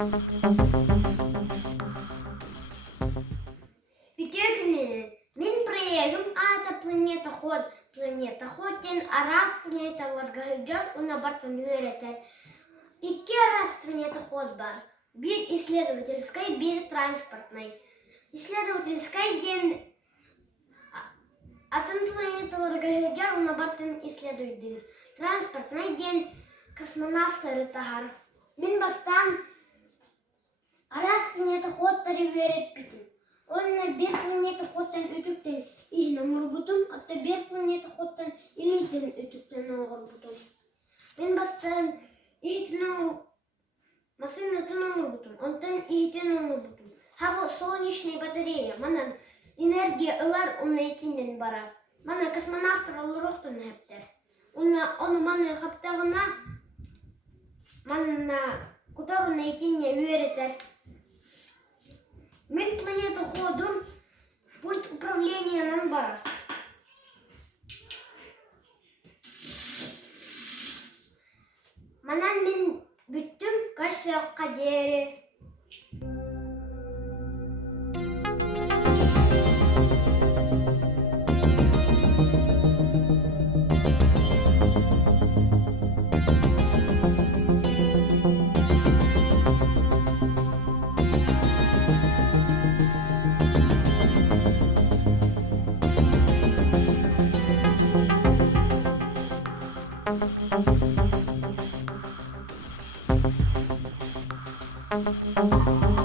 Video günleri. Min проектим ата планета ход. Планета ход тен арас планеталарга hıcar ona бартан öğreter. İki арас планета ход бар. Bir исследовательской, bir транспортной. Исследовательской ден атын планеталарга hıcar ona бартан исследуйдыр. Транспортной ден космонавтары тахар. Min бастан арас планета ходтары öğretpitim. Onunla bir planeta ходтан ötükten ihnem urbutum, hatta bir planeta ходтан iliten ötükten urbutum. Ben bastan ihten masınatın urbutum, ondan ihten urbutum. Ha bu солнечный батарея, манан энергия ылар онна икинден бара. Мана космонавтар олуруктун хептер. Onu мана хаптагына мана кутаруна икинне öğreter. Мен планета ходум пульт управлениянан бар. Манан мен бүттүм Кассиокка дери. Thank you.